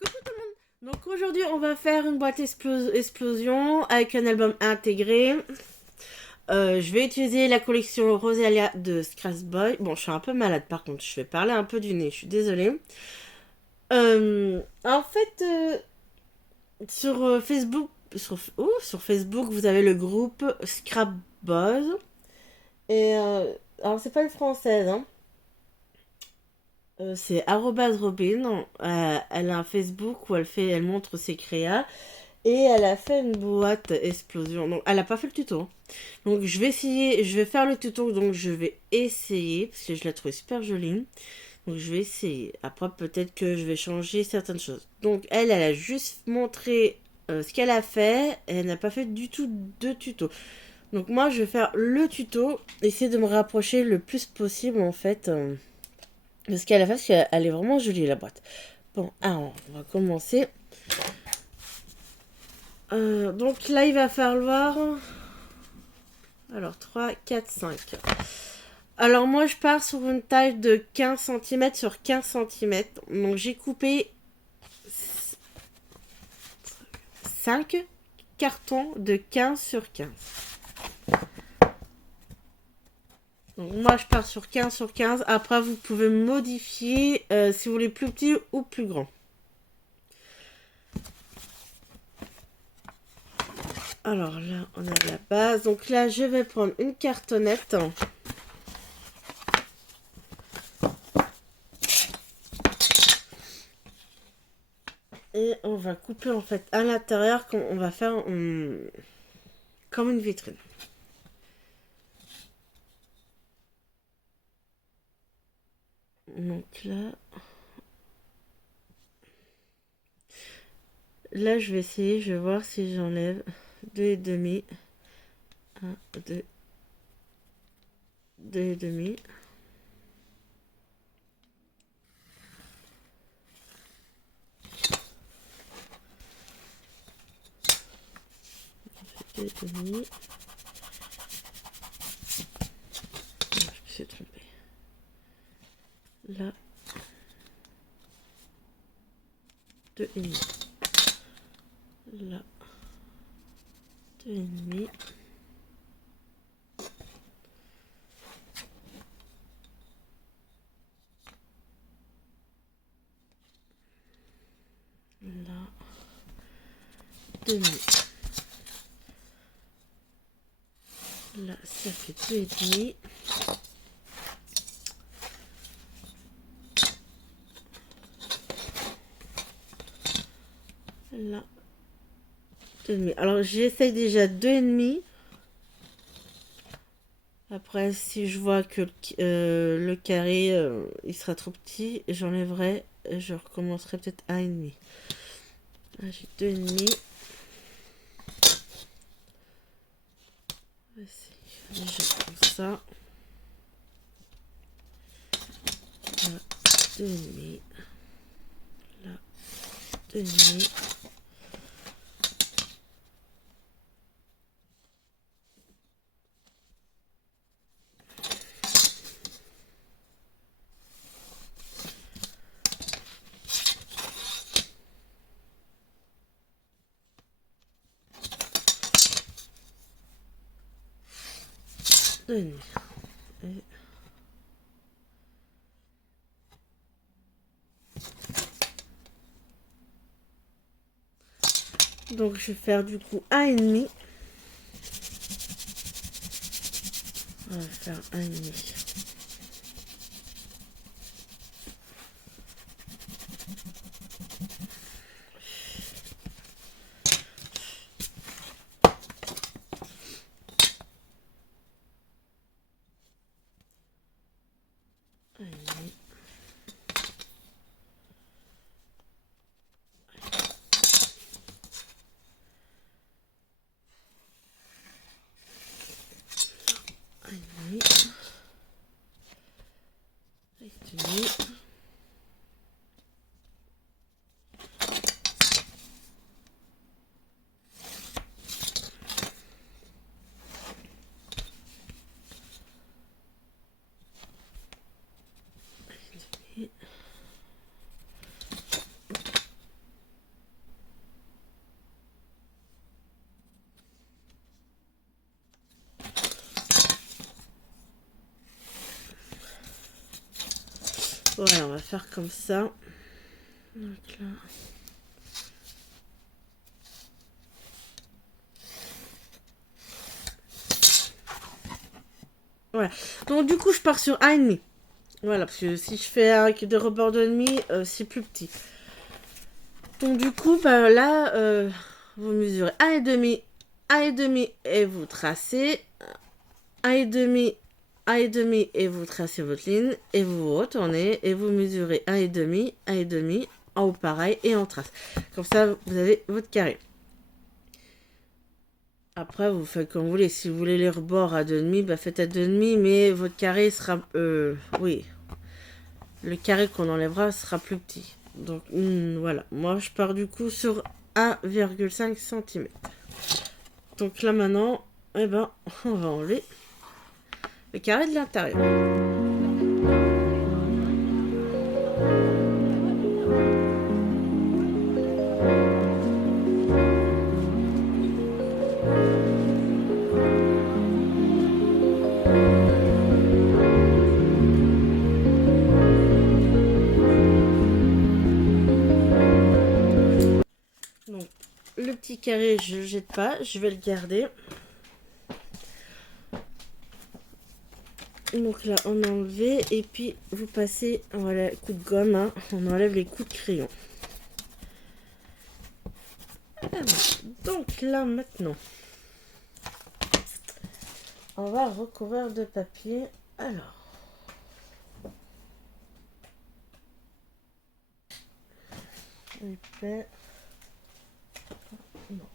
Coucou tout le monde. Donc aujourd'hui on va faire une boîte explosion avec un album intégré. Je vais utiliser la collection Rosalia de Scratch Boy. Bon, je suis un peu malade par contre, je vais parler un peu du nez, je suis désolée. En fait, sur Facebook, sur Facebook, vous avez le groupe Scrap Boys. Et alors c'est pas une française, hein. C'est arrobase Robin. Elle a un Facebook où elle montre ses créas. Et elle a fait une boîte explosion. Donc, elle a pas fait le tuto. Donc, je vais essayer. Je vais faire le tuto. Donc, je vais essayer. Parce que je la trouve super jolie. Donc, je vais essayer. Après, peut-être que je vais changer certaines choses. Donc, elle a juste montré ce qu'elle a fait. Et elle n'a pas fait du tout de tuto. Donc, moi, je vais faire le tuto. Essayer de me rapprocher le plus possible, en fait, de ce qu'elle a fait. Parce qu'elle est vraiment jolie, la boîte. Bon, alors, on va commencer. Donc là, il va falloir... Alors, 3, 4, 5. Alors, moi, je pars sur une taille de 15 cm sur 15 cm. Donc, j'ai coupé 5 cartons de 15 sur 15. Donc, moi, je pars sur 15 sur 15. Après, vous pouvez modifier si vous voulez plus petit ou plus grand. Alors là, on a la base. Donc là, je vais prendre une cartonnette. Et on va couper en fait à l'intérieur, on va faire comme une vitrine. Donc là je vais essayer, je vais voir si j'enlève 2,5. 1, 2, 2,5. Deux et demi. Non, je me suis trompée. Là, 2,5. Là, 2,5. Là, 2,5. Là, ça fait 2,5. Là, 2,5. Alors, j'essaye déjà 2,5. Après, si je vois que le carré il sera trop petit, j'enlèverai et je recommencerai peut-être à 1,5. Là, j'ai 2,5. Voici. Je prends ça. Là, 2,5. Là, 2,5. Donc je vais faire du coup 1,5. On va faire 1,5. Voilà, on va faire comme ça. Donc là. Voilà. Donc du coup, je pars sur 1,5. Voilà, parce que si je fais avec des rebords de demi, c'est plus petit. Donc du coup, bah, là, vous mesurez 1,5, 1,5 et vous tracez. 1,5, 1,5 et vous tracez votre ligne. Et vous retournez et vous mesurez 1,5, 1,5, en haut pareil et en trace. Comme ça, vous avez votre carré. Après, vous faites comme vous voulez. Si vous voulez les rebords à 2,5, bah faites à 2,5, mais votre carré sera... oui, le carré qu'on enlèvera sera plus petit. Donc voilà, moi je pars du coup sur 1,5 cm. Donc là maintenant, eh ben, on va enlever le carré de l'intérieur. Donc le petit carré, je le jette pas, je vais le garder. Donc là, on a enlevé et puis vous passez, voilà, coup de gomme, hein, on enlève les coups de crayon. Alors, donc là maintenant, on va recouvrir de papier. Alors, épais. Non.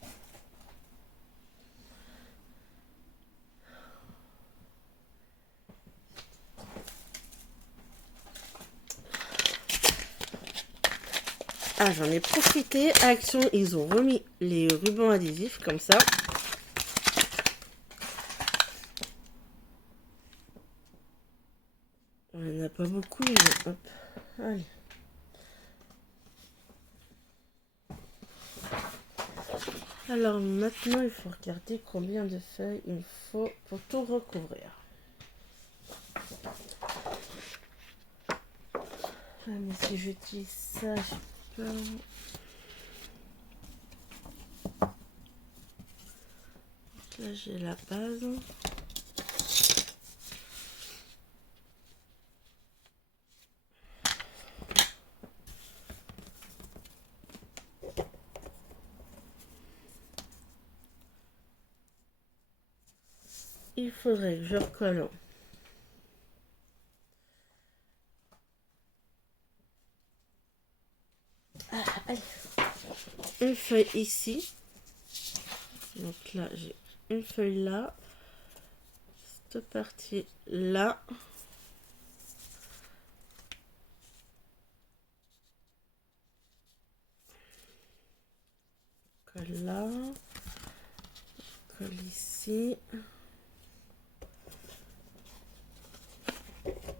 Ah, j'en ai profité. Action, ils ont remis les rubans adhésifs comme ça. Il n'y en a pas beaucoup, mais hop. Allez. Alors maintenant, il faut regarder combien de feuilles il faut pour tout recouvrir. Ah, mais si j'utilise ça, je peux... Là, j'ai la base. Il faudrait que je recolle une feuille ici. Donc là, j'ai une feuille là. Cette partie là. Colle là. Colle ici.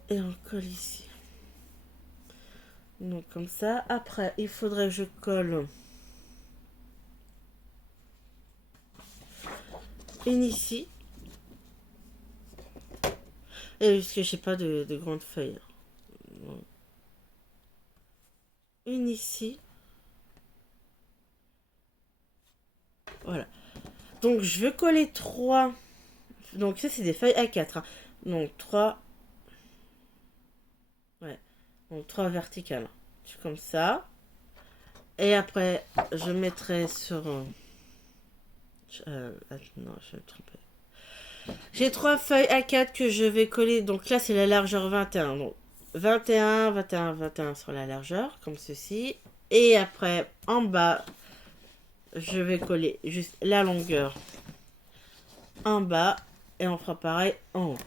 Et on colle ici. Donc comme ça. Après, il faudrait que je colle une ici. Et parce que j'ai pas de grandes feuilles. Une ici. Voilà. Donc je veux coller 3. Donc ça c'est des feuilles A4. Hein. Donc 3. Ouais. Donc 3 verticales. Comme ça. Et après je mettrai sur... non, je vais me tromper. J'ai 3 feuilles A4 que je vais coller. Donc là c'est la largeur 21. Donc 21, 21, 21 sur la largeur. Comme ceci. Et après en bas, je vais coller juste la longueur en bas. Et on fera pareil en haut.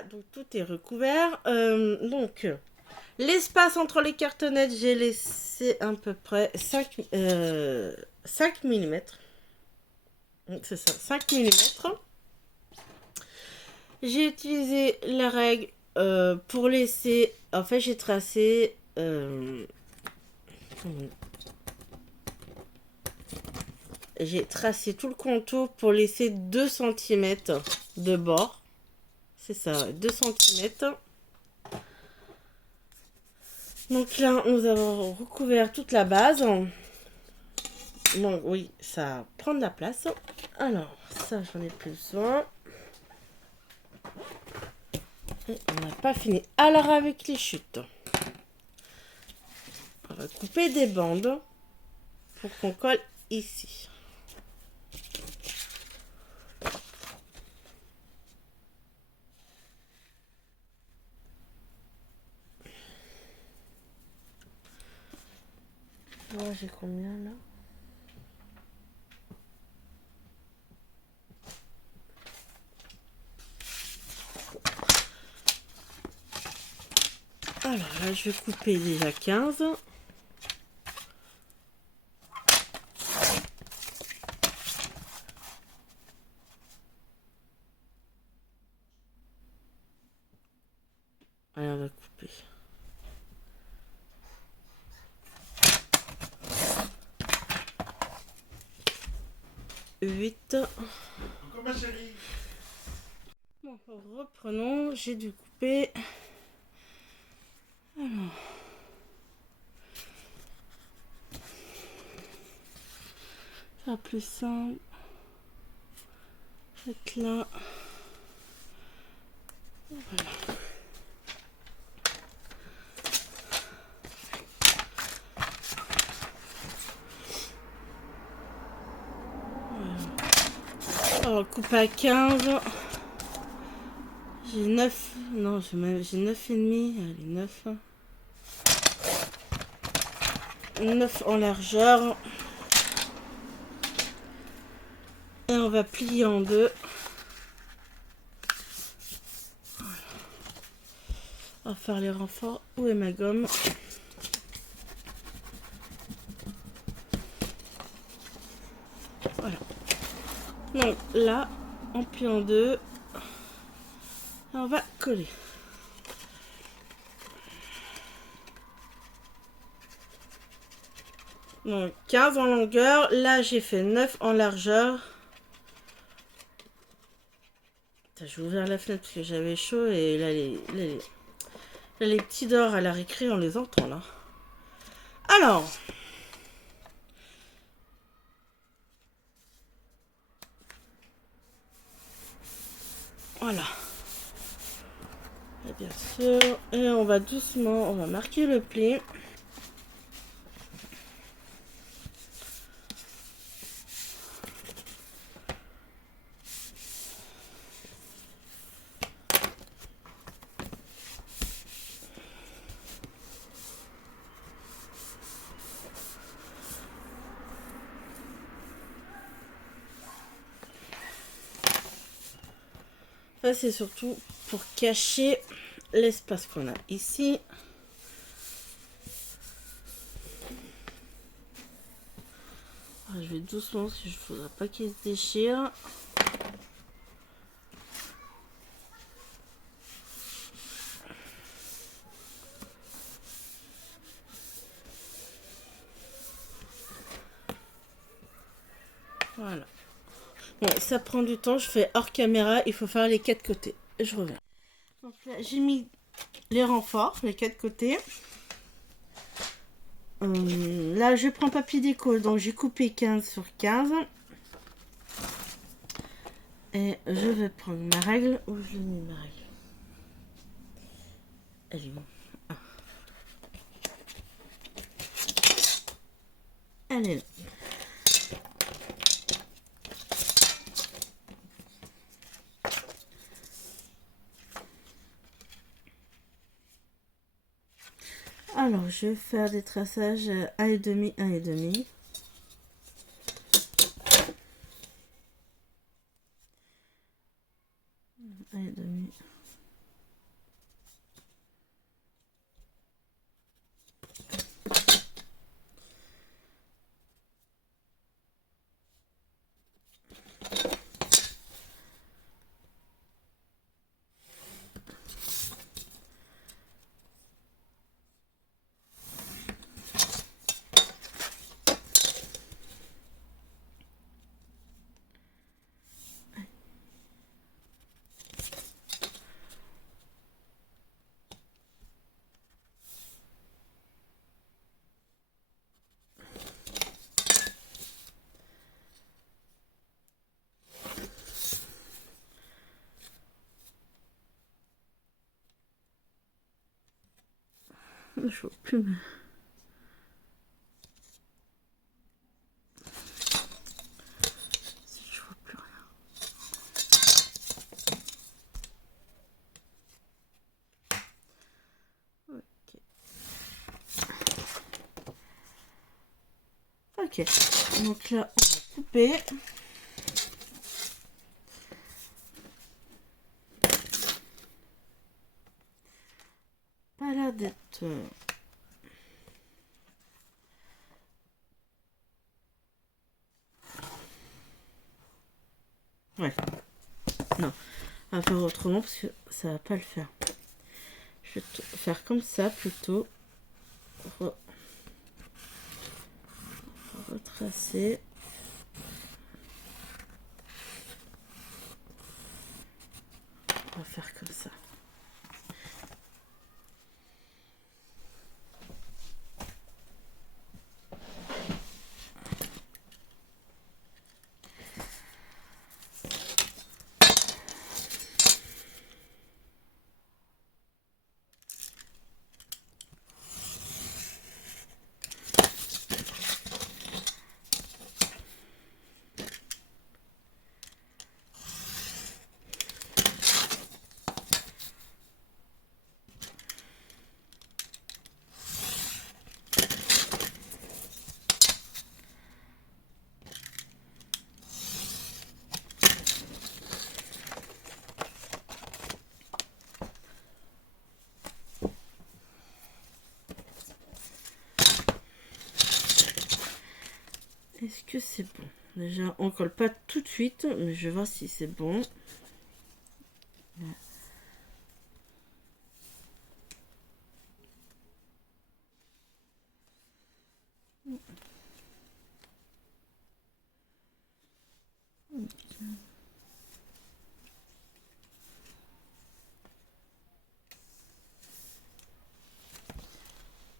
Voilà, donc tout est recouvert. Donc, l'espace entre les cartonnettes, j'ai laissé à peu près 5 mm. C'est ça, 5 mm. J'ai utilisé la règle pour laisser... En fait, j'ai tracé... j'ai tracé tout le contour pour laisser 2 cm de bord. C'est ça, 2 cm. Donc là, nous avons recouvert toute la base. Donc oui, ça prend de la place. Alors, ça, j'en ai plus besoin. Et on n'a pas fini. Alors, avec les chutes, on va couper des bandes pour qu'on colle ici. Moi, j'ai combien là? Alors là, je vais couper déjà 15. Allez, on va couper. Huit. Coucou ma chérie. Bon, reprenons. J'ai dû couper. Alors. Faire plus simple. Être là. Voilà. Alors, coupe à 15. J'ai 9. Non, j'ai 9,5. Allez, 9. 9 en largeur. Et on va plier en deux. Voilà. On va faire les renforts. Où est ma gomme? Voilà. Donc là, on plie en deux. Et on va coller. Donc 15 en longueur. Là, j'ai fait 9 en largeur. J'ai ouvert la fenêtre parce que j'avais chaud et là les petits dehors à la récré, on les entend là. Alors, voilà. Et bien sûr, et on va doucement, on va marquer le pli. Ça, c'est surtout pour cacher l'espace qu'on a ici. Alors, je vais doucement parce que je ne voudrais pas qu'il se déchire. Voilà. Bon, ça prend du temps, je fais hors caméra, il faut faire les 4 côtés. Je reviens. Donc là, j'ai mis les renforts, les 4 côtés. Là, je prends papier déco, donc j'ai coupé 15 sur 15. Et je vais prendre ma règle. Où je mets ma règle? Elle est où? Ah. Elle est là. Alors, je vais faire des traçages 1,5, 1,5. Je vois plus. Je vois plus rien. Ok. Donc là, on va couper. Pas l'air d'être... Ouais. Non. On va faire autrement parce que ça va pas le faire. Je vais faire comme ça plutôt. Retracer. On va faire comme ça. Est-ce que c'est bon? Déjà, on colle pas tout de suite, mais je vais voir si c'est bon.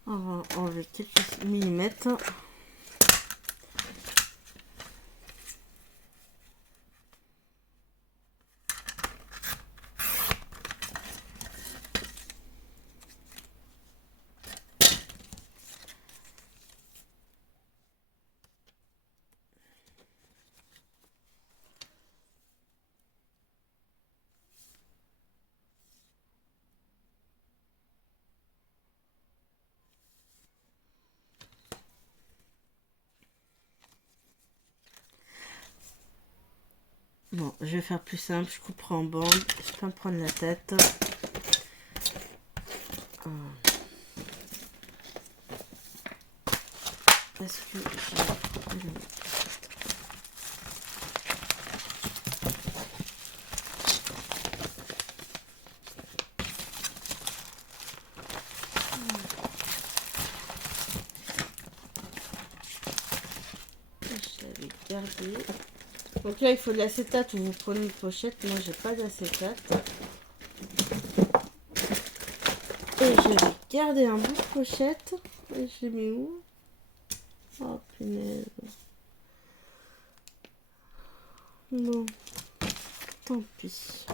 On va enlever quelques millimètres. Bon, je vais faire plus simple, je couperai en bande, je vais pas me prendre la tête. Est-ce que je l'avais gardé. Donc là, il faut de l'acétate ou vous prenez une pochette. Moi, j'ai pas d'acétate. Et j'avais gardé un bout de pochette. Et j'ai mis où? Oh, punaise. Bon. Tant pis.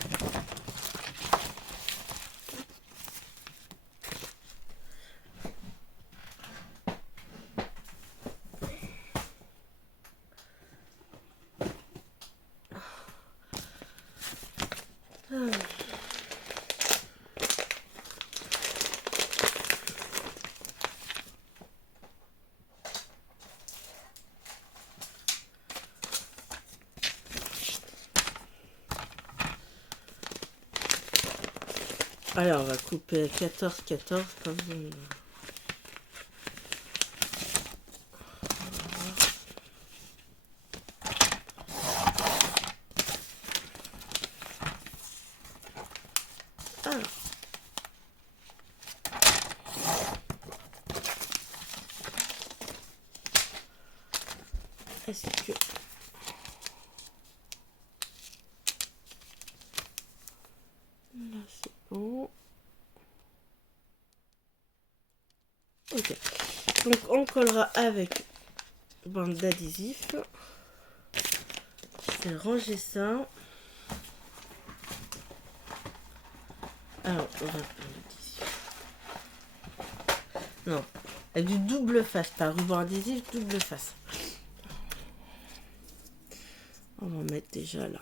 Alors, on va couper 14-14 comme... Alors. Est-ce que... Là, c'est bon. Ok. Donc, on collera avec bande d'adhésif. Je vais ranger ça. Alors, on va prendre l'adhésif. Non, avec du double face, pas ruban adhésif, double face. On va mettre déjà là.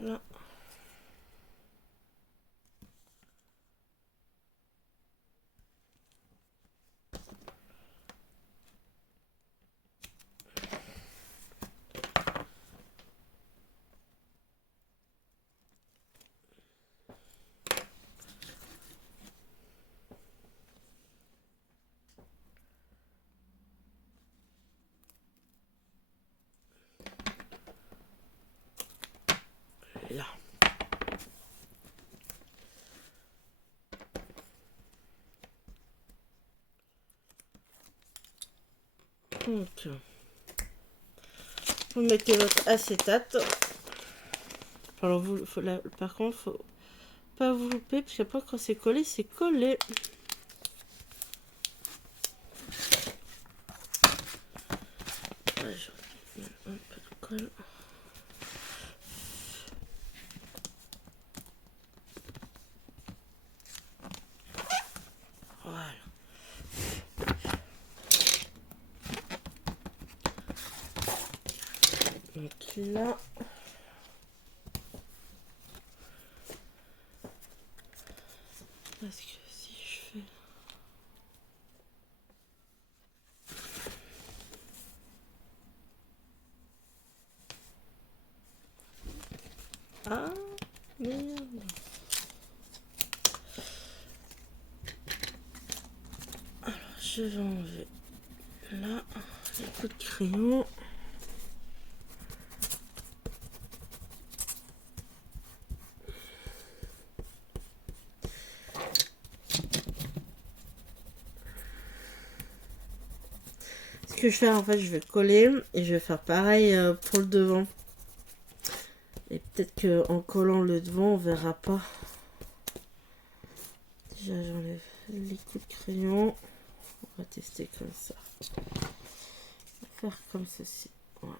Là. Là. Donc, vous mettez votre acétate. Alors vous, par contre, faut pas vous louper parce qu'après quand c'est collé, c'est collé. Ouais, je vais mettre un peu de colle. Voilà. Donc là. Parce que si je fais... Ah, merde. Alors, je vais enlever là les coups de crayon. Ce que je vais faire, en fait, je vais coller et je vais faire pareil pour le devant. Et peut-être qu'en collant le devant, on verra pas. Déjà, j'enlève les coups de crayon. On va tester comme ça. On va faire comme ceci. Voilà.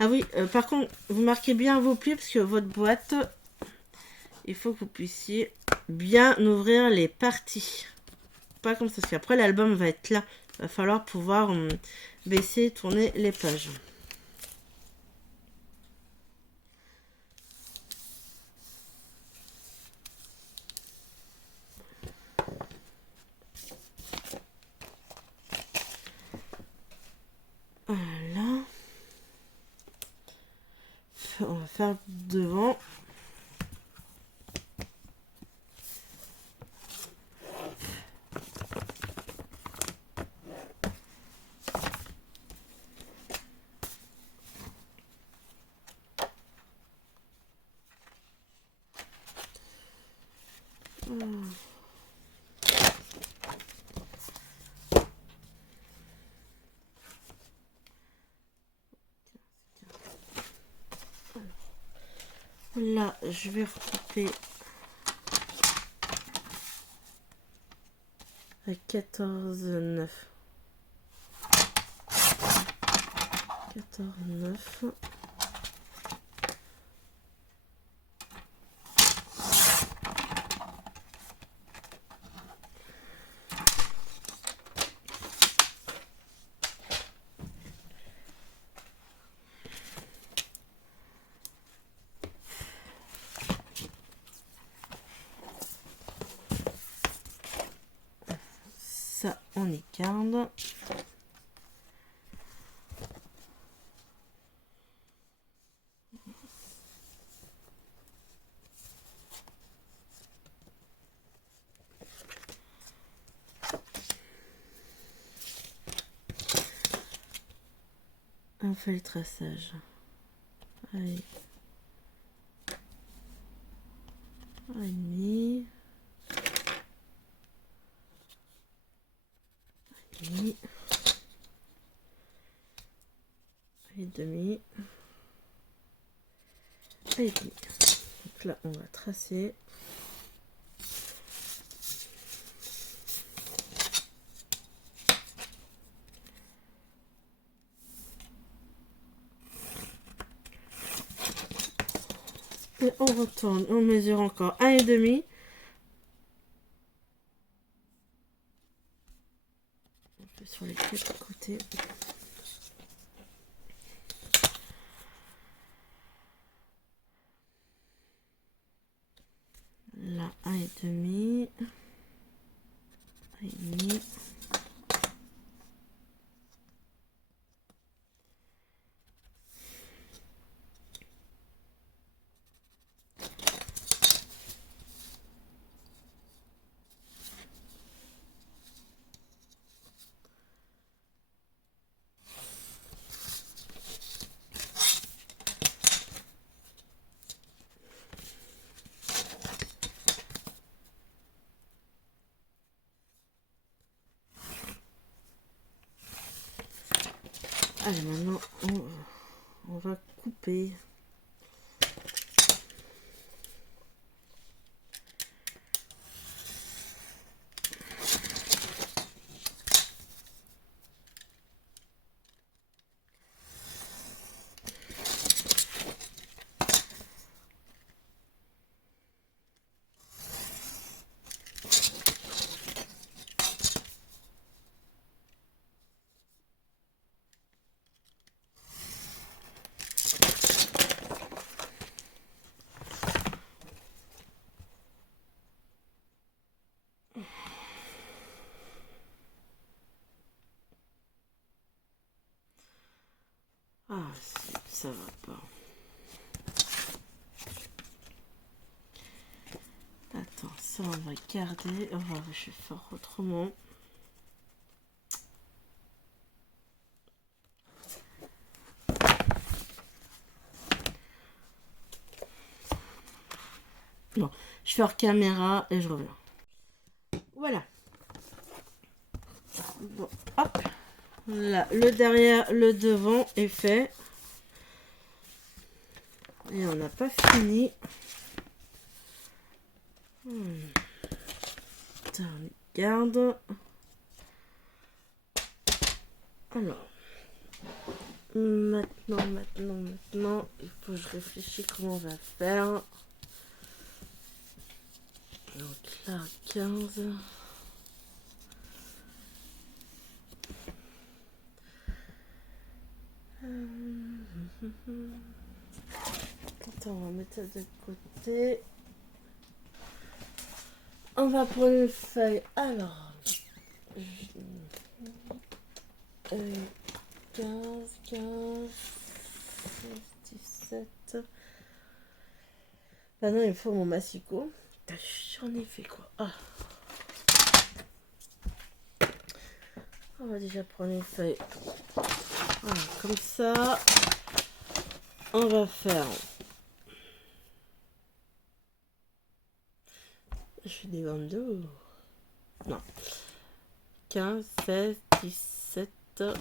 Ah oui, par contre, vous marquez bien vos plis parce que votre boîte, il faut que vous puissiez bien ouvrir les parties. Pas comme ça, parce qu'après l'album va être là. Il va falloir pouvoir baisser, tourner les pages. Voilà. On va faire devant. Là, je vais recouper à 14,9. 14,9. on y garde. On fait le traçage. Allez. Un et demi. Un et demi. Un et demi. Un et demi. Donc là, on va tracer. Et on retourne, on mesure encore un et demi. On fait sur les quatre côtés. Là, un et demi. Un et demi. Allez, maintenant, on va couper. Ah, ça va pas. Attends, ça on va garder. Je vais faire autrement. Non, je fais hors caméra et je reviens. Voilà. Bon, hop. Là, le derrière, le devant est fait. Et on n'a pas fini. Putain, on garde. Alors. Maintenant, il faut que je réfléchisse comment on va faire. Donc là, 15. Attends, on va mettre ça de côté. On va prendre une feuille. Alors, 15, 16, 17. Bah non, il faut mon massicot. J'en ai fait quoi? Ah. On va déjà prendre une feuille. Voilà, comme ça. On va faire. Je fais des 22. Non. 15, 16, 17.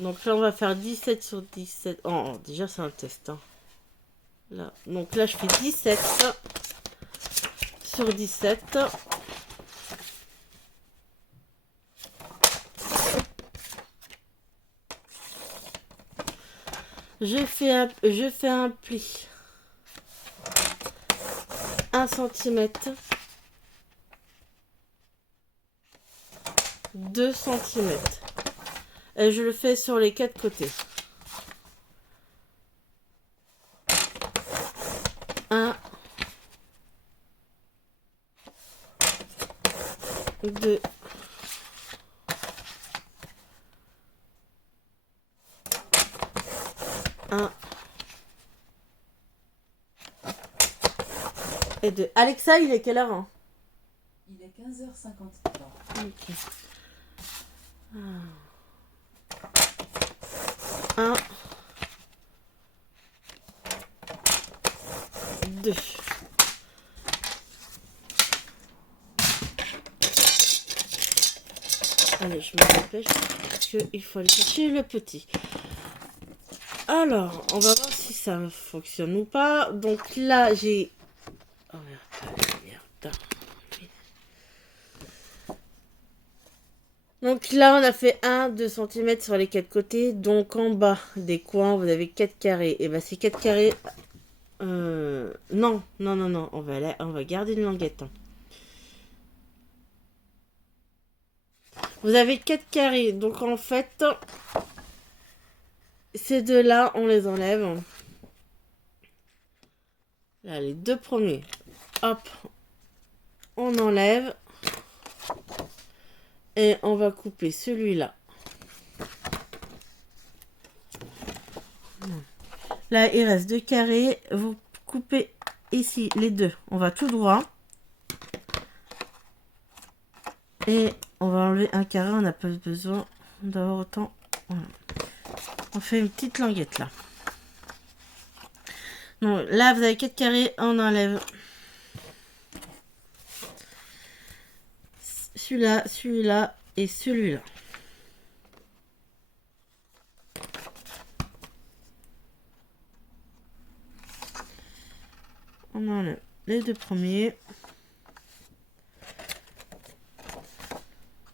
Donc là, on va faire 17 sur 17. Oh, déjà, c'est un test. Hein. Là. Donc là, je fais 17 sur 17. Je fais un pli. 1 cm. 2 cm. Et je le fais sur les quatre côtés. 1, 2, 1 et 2. Alexa, il est quelle heure hein? Il est 15h53. Ok. 1, 2. Allez, je me dépêche parce qu'il faut aller chercher le petit. Alors, on va voir si ça fonctionne ou pas. Donc là, j'ai... Oh merde. Donc là, on a fait 2 cm sur les 4 côtés. Donc en bas des coins, vous avez 4 carrés. Et bien, ces 4 carrés... Non. On va garder une languette. Vous avez 4 carrés. Donc en fait, ces deux-là, on les enlève. Là, les 2 premiers. Hop. On enlève. Et on va couper celui-là. Là, il reste 2 carrés. Vous coupez ici les 2. On va tout droit. Et on va enlever un carré. On n'a pas besoin d'avoir autant. Voilà. On fait une petite languette là. Donc là, vous avez 4 carrés. On enlève celui-là, celui-là et celui-là. On enlève les 2 premiers.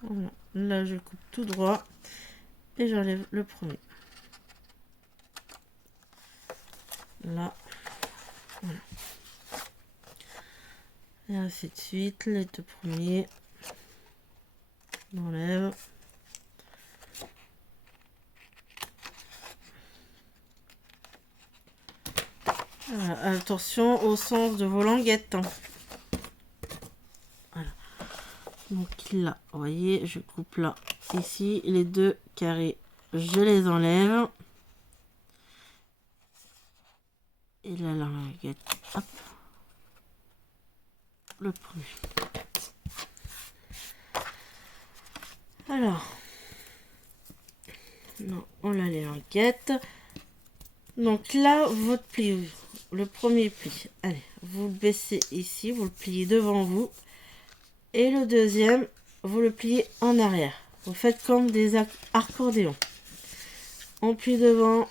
Voilà. Là, je coupe tout droit et j'enlève le premier. Là. Voilà. Et ainsi de suite. Les 2 premiers. On enlève. Voilà. Attention au sens de vos languettes. Voilà. Donc là, vous voyez, je coupe là, ici, les 2 carrés, je les enlève. Et là, la languette, hop, le premier. Alors, non, on a les languettes. Donc là, votre pli, le premier pli, allez, vous le baissez ici, vous le pliez devant vous. Et le deuxième, vous le pliez en arrière. Vous faites comme des accordéons. On plie devant,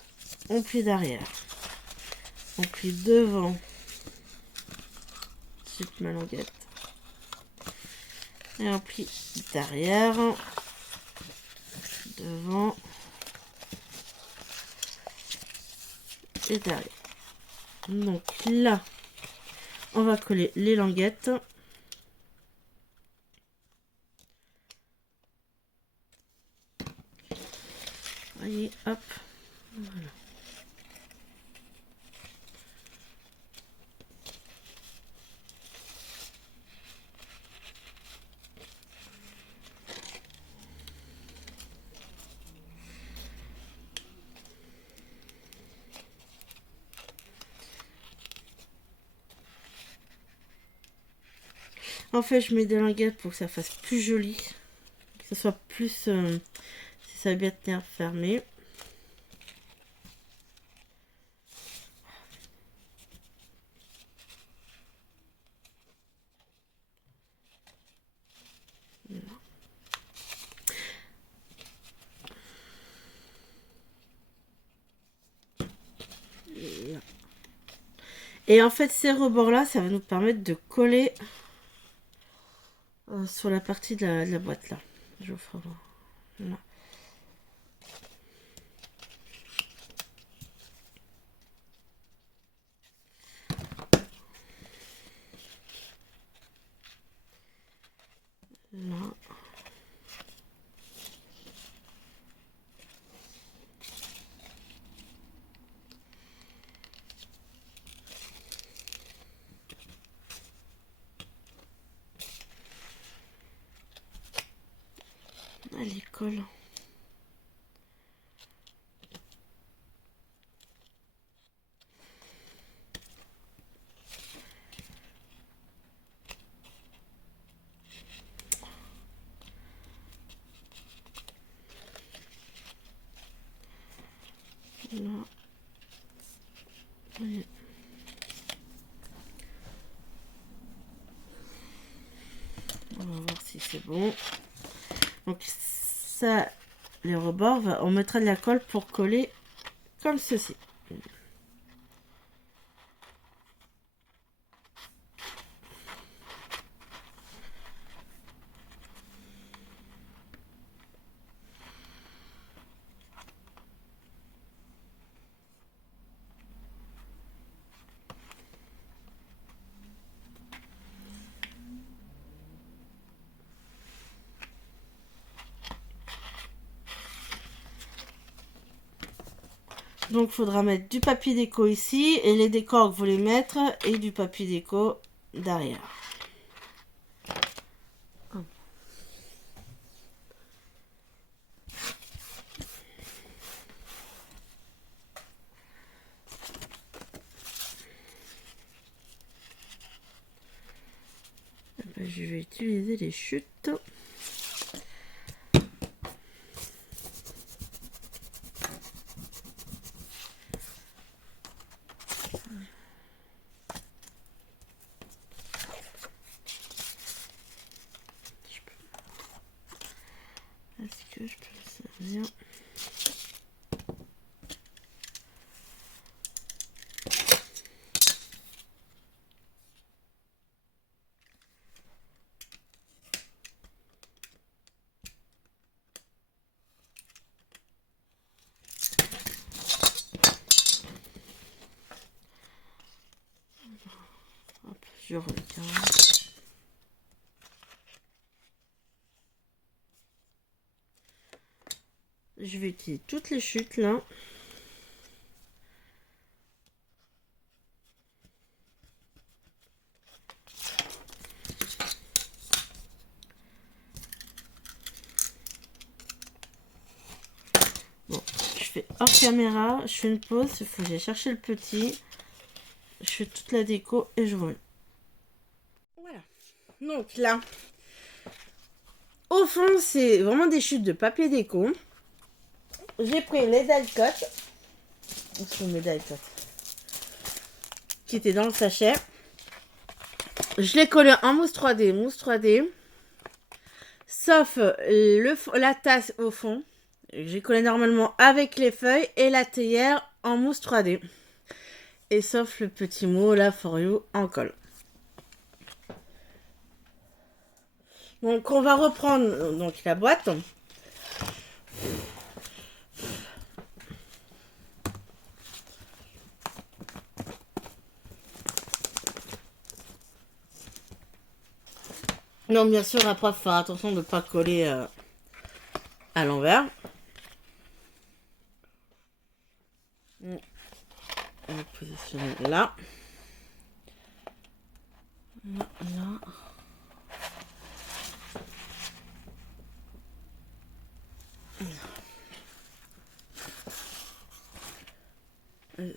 on plie derrière. On plie devant. Ensuite ma languette. Et on plie derrière. Devant. Et derrière. Donc là, on va coller les languettes. Voyez, hop. Voilà. En fait, je mets des languettes pour que ça fasse plus joli. Que ça soit plus... si ça va bien tenir fermé. Et en fait, ces rebords-là, ça va nous permettre de coller sur la partie de la boîte, là. Je vous ferai voir. Là. Là. Allez, colle. Là. Oui. On va voir si c'est bon. Donc ça, les rebords, on mettra de la colle pour coller comme ceci. Donc, il faudra mettre du papier déco ici et les décors que vous voulez mettre et du papier déco derrière. Je vais utiliser les chutes. Est-ce que je peux le servir? Hop, je regarde. Je vais utiliser toutes les chutes là. Bon, je fais hors caméra, je fais une pause, il faut que j'aille chercher le petit. Je fais toute la déco et je reviens. Voilà. Donc là, au fond, c'est vraiment des chutes de papier déco. J'ai pris les alcottes. Où sont mes alcottes? Qui étaient dans le sachet. Je l'ai collé en mousse 3D. Sauf la tasse au fond. J'ai collé normalement avec les feuilles et la théière en mousse 3D. Et sauf le petit mot, la for you, en colle. Donc on va reprendre donc, la boîte. Non, bien sûr, après, il faut faire attention de ne pas coller à l'envers. On va positionner là. Là.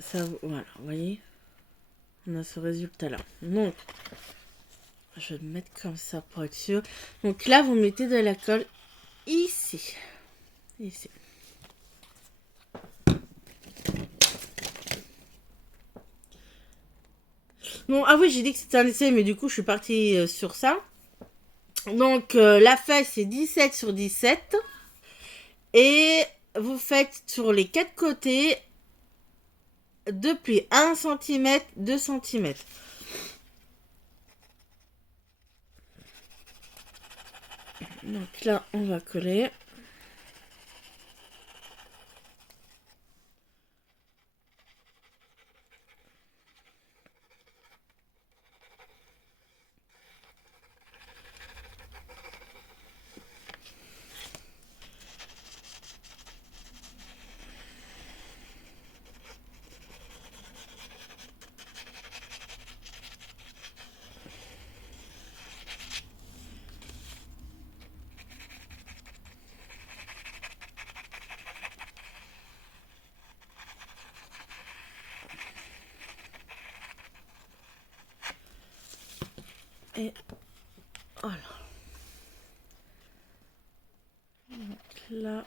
Ça, voilà, vous voyez, on a ce résultat là. Donc, je vais le mettre comme ça pour être sûr. Donc là, vous mettez de la colle ici. Ici. Bon, ah oui, j'ai dit que c'était un essai, mais du coup, je suis partie sur ça. Donc, la feuille, c'est 17 sur 17. Et vous faites sur les 4 côtés 2 plis, 1 cm, 2 cm. Donc là, on va coller. Et voilà. Donc là.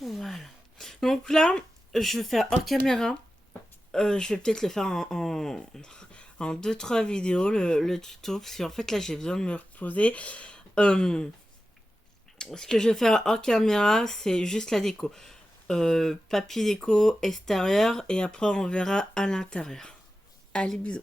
Voilà. Donc là, je vais faire hors caméra. Je vais peut-être le faire en 2-3 vidéos, le tuto. Parce qu'en fait, là, j'ai besoin de me reposer. Ce que je vais faire hors caméra, c'est juste la déco. Papier déco extérieur. Et après, on verra à l'intérieur. Allez, bisous.